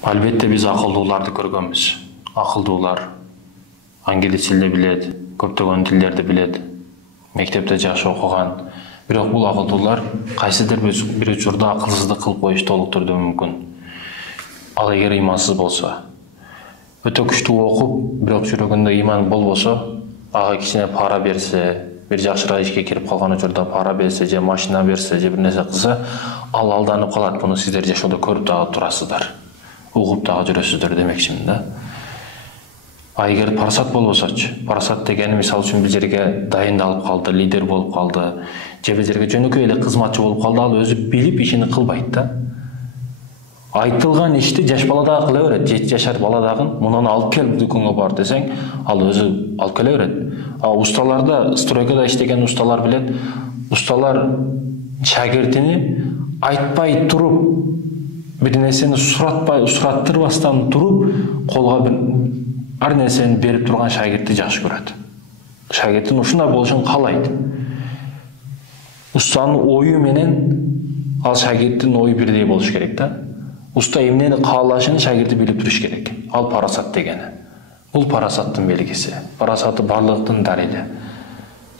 Албетте биз акылдууларды көргөнбүз. Акылдуулар англис тилди билет, көптөгөн тилдерди билет, мектепте жакшы окуган. Бирок бул акылдуулар кайсыдыр бир учурда акылсыздык кылып коюшу толук түрдө мүмкүн. Ал эгер ыймансыз болсо, өтө күчтүү окуп, бирок жүрөгүндө ыйман болбосо, ага кичине пара берсе, бир жакшыраак ишке кирип калган учурда пара берсе, же машина берсе, же бир нерсе кылса, ал алданып калат. Буну сиздер жашоодо көрүп дагы турасыздар. Угуп дагы жүрөсүздөр демекчимин да. А эгер парасат болбосочу, парасат дегени мисалы үчүн бир жерге дайындалып калды, лидер болуп калды, же бир жерге жөнөкөй эле кызматчы болуп калды, ал өзү билип ишини кылбайт да. Айтылган ишти жаш бала дагы кыла берет, 7 жашар бала дагы мунаны алып кел дүкөнгө бар десең, ал өзү алып келе берет. А усталарда, стройкада иштеген усталар билет, усталар шагиртини айтпай туруп, бир нерсени сураттырбастан туруп, колго ар нерсени берип турган шагиртти жакшы көрөт. Шагирттин ушундай болушун каалайт. Устанын ою менен ал шагирттин ою бирдей болуш керек да. Уста эмнени каалашын шагирти билип туруш керек. Ал парасат дегени. Бул парасаттын белгиси. Парасаты барлыктын далили.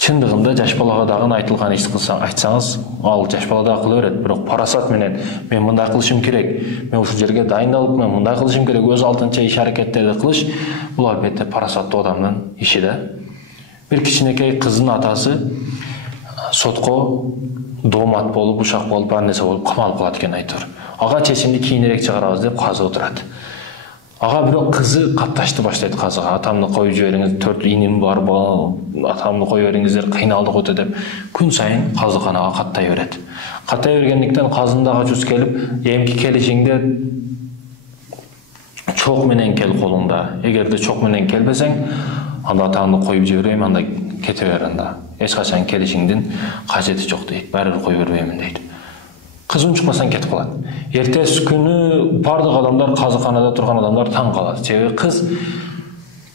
Чындыгында жаш балага дагы айтылган иш кылсаң, айтсаңыз, ал жаш бала дагы кыла берет. Бирок парасат менен мен мындай кылышым керек, мен ушул жерге дайындалып, мен мындай кылышым керек, өз алдынча иш аракеттерди кылыш, бул албетте парасаттуу адамдын иши да. Бир кичинекей кыздын атасы сотко доомат болуп, ушак болуп, ар нерсе болуп камалып калат экен айтор. Ага чечимди кийинирээк чыгарабыз деп казы отурат. Ага бирок кызы катташты баштайт казыга. Атамды коюп жибериңиз, 4 иним бар, атамды коюп бериңиздер, кыйналдык өтө деп күн сайын казыканага каттай берет. Каттай бергендиктен казынын дагы ачуусу келип, эмки келишиңде чок менен кел колуңда. Эгерде чок менен келбесең, анда атаңды коюп жиберейм, анда кете бер анда. Эч качан келишиңдин кажети жок дейт. Баары бир коюп бербеймин дейт. Кыз унчукпасаң кетип калат. Эртеси күнү бардык адамдар, казыканада турган адамдар таң калат. Себеби кыз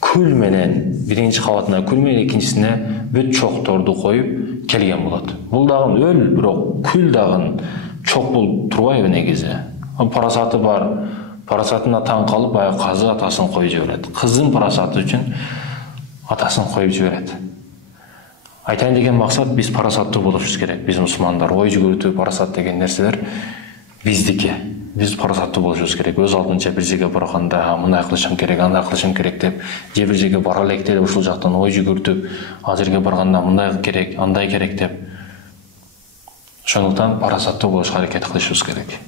күл менен биринчи кабатына, күл менен экинчисине бүт чокторду коюп келген болот. Бул дагы өл, бирок күл дагы чок болуп турбайбы негизи. Парасаты бар. Парасатына таң калып, баягы казы атасын коюп жиберет. Кыздын парасаты үчүн атасын коюп жиберет. Айтайын деген максат, биз парасаттуу болушубуз керек. Биз мусулмандар, ой жүгүртүү, парасат деген нерселер биздики. Биз парасаттуу болушубуз керек. Өз алдынча бир жерге барганда, мындай кылышым керек, андай кылышым керек деп, же бир жерге бара элек деп ушул жактан ой жүгүртүп, ал жерге барганда мындай керек, андай керек деп. Ошондуктан парасаттуу болушка аракет кылышыбыз керек.